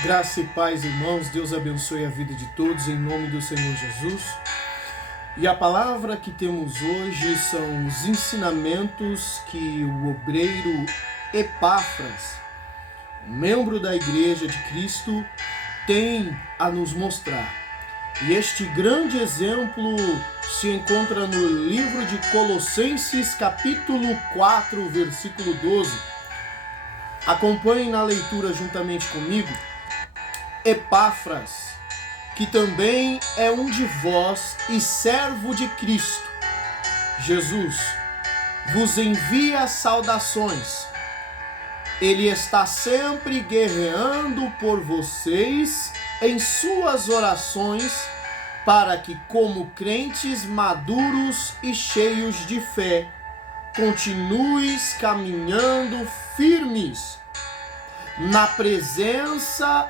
Graça e paz, irmãos. Deus abençoe a vida de todos em nome do Senhor Jesus. E a palavra que temos hoje são os ensinamentos que o obreiro Epáfras, membro da Igreja de Cristo, tem a nos mostrar. E este grande exemplo se encontra no livro de Colossenses, capítulo 4, versículo 12. Acompanhem na leitura juntamente comigo. Epáfras, que também é um de vós e servo de Cristo Jesus, vos envia saudações. Ele está sempre guerreando por vocês em suas orações, para que, como crentes maduros e cheios de fé, continueis caminhando firmes na presença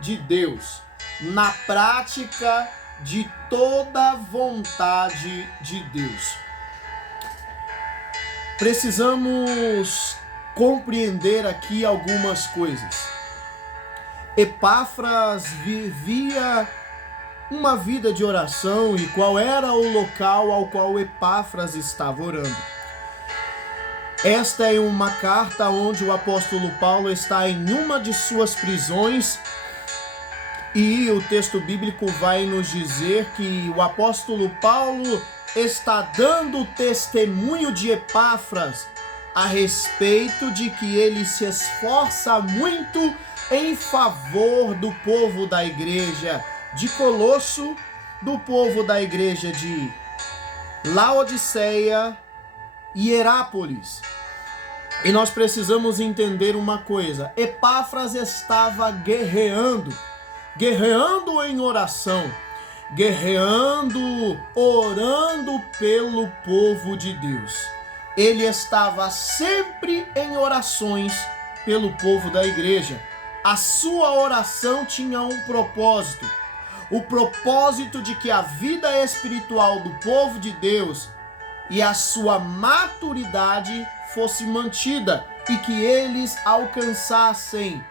de Deus, na prática de toda a vontade de Deus. Precisamos compreender aqui algumas coisas. Epáfras vivia uma vida de oração, e qual era o local ao qual Epáfras estava orando? Esta é uma carta onde o apóstolo Paulo está em uma de suas prisões, e o texto bíblico vai nos dizer que o apóstolo Paulo está dando testemunho de Epáfras a respeito de que ele se esforça muito em favor do povo da igreja de Colosso, do povo da igreja de Laodiceia e Herápolis. E nós precisamos entender uma coisa: Epáfras estava guerreando em oração, orando pelo povo de Deus. Ele estava sempre em orações pelo povo da igreja. A sua oração tinha um propósito, o propósito de que a vida espiritual do povo de Deus e a sua maturidade fosse mantida e que eles alcançassem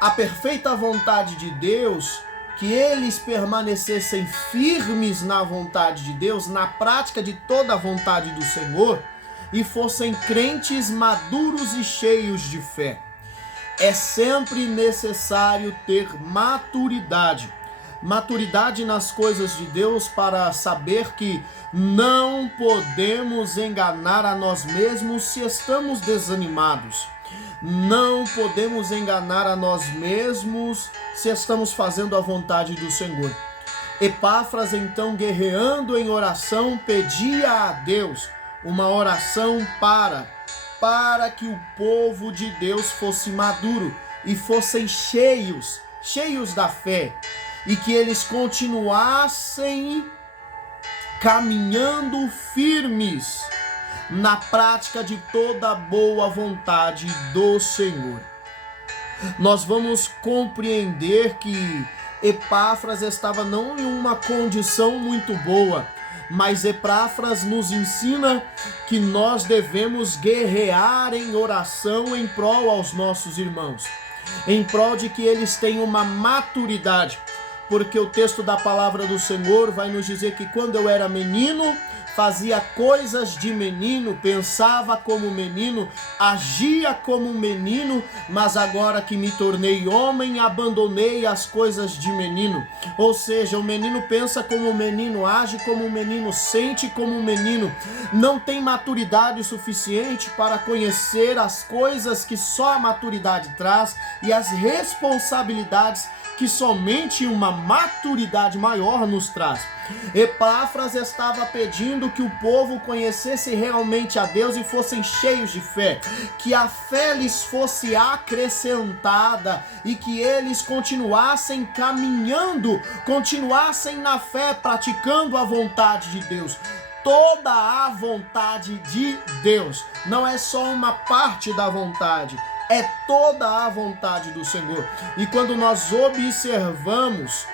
a perfeita vontade de Deus, que eles permanecessem firmes na vontade de Deus, na prática de toda a vontade do Senhor, e fossem crentes maduros e cheios de fé. É sempre necessário ter maturidade nas coisas de Deus, para saber que não podemos enganar a nós mesmos se estamos desanimados. Não podemos enganar a nós mesmos se estamos fazendo a vontade do Senhor. Epáfras, então, guerreando em oração, pedia a Deus uma oração para que o povo de Deus fosse maduro e fossem cheios da fé, e que eles continuassem caminhando firmes na prática de toda a boa vontade do Senhor. Nós vamos compreender que Epáfras estava não em uma condição muito boa, mas Epáfras nos ensina que nós devemos guerrear em oração em prol aos nossos irmãos, em prol de que eles tenham uma maturidade, porque o texto da palavra do Senhor vai nos dizer que quando eu era menino, fazia coisas de menino, pensava como menino, agia como menino, mas agora que me tornei homem, abandonei as coisas de menino. Ou seja, o menino pensa como menino, age como menino, sente como menino, não tem maturidade suficiente para conhecer as coisas que só a maturidade traz e as responsabilidades que somente uma maturidade maior nos traz. Epáfras estava pedindo que o povo conhecesse realmente a Deus e fossem cheios de fé, que a fé lhes fosse acrescentada e que eles continuassem caminhando, continuassem na fé, praticando a vontade de Deus. Toda a vontade de Deus, não é só uma parte da vontade, é toda a vontade do Senhor. E quando nós observamos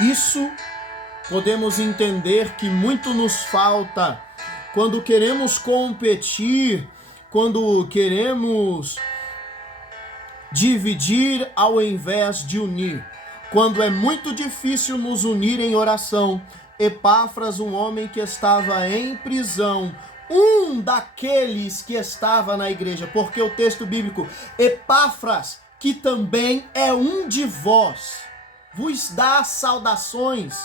isso, podemos entender que muito nos falta quando queremos competir, quando queremos dividir ao invés de unir. Quando é muito difícil nos unir em oração, Epáfras, um homem que estava em prisão, um daqueles que estava na igreja, porque o texto bíblico, Epáfras, que também é um de vós, vos dá saudações,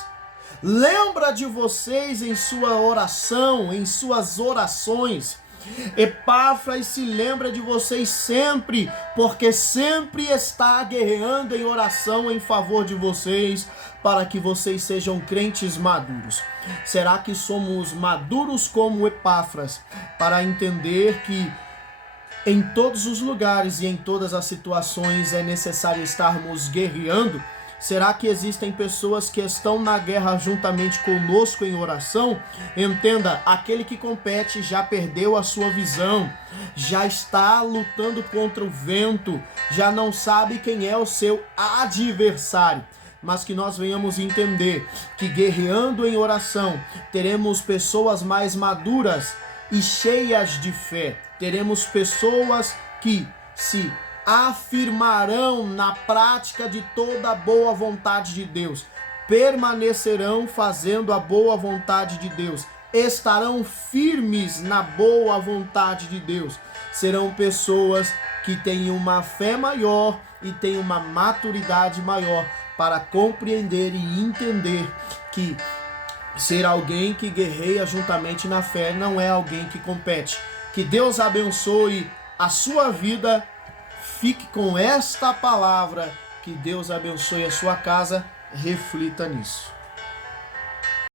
lembra de vocês em sua oração, em suas orações. Epáfras se lembra de vocês sempre, porque sempre está guerreando em oração em favor de vocês, para que vocês sejam crentes maduros. Será que somos maduros como Epáfras, para entender que em todos os lugares e em todas as situações é necessário estarmos guerreando? Será que existem pessoas que estão na guerra juntamente conosco em oração? Entenda, aquele que compete já perdeu a sua visão, já está lutando contra o vento, já não sabe quem é o seu adversário. Mas que nós venhamos entender que guerreando em oração, teremos pessoas mais maduras e cheias de fé. Teremos pessoas que se afirmarão na prática de toda a boa vontade de Deus, permanecerão fazendo a boa vontade de Deus, estarão firmes na boa vontade de Deus. Serão pessoas que têm uma fé maior e têm uma maturidade maior para compreender e entender que ser alguém que guerreia juntamente na fé não é alguém que compete. Que Deus abençoe a sua vida. Fique com esta palavra, que Deus abençoe a sua casa, reflita nisso.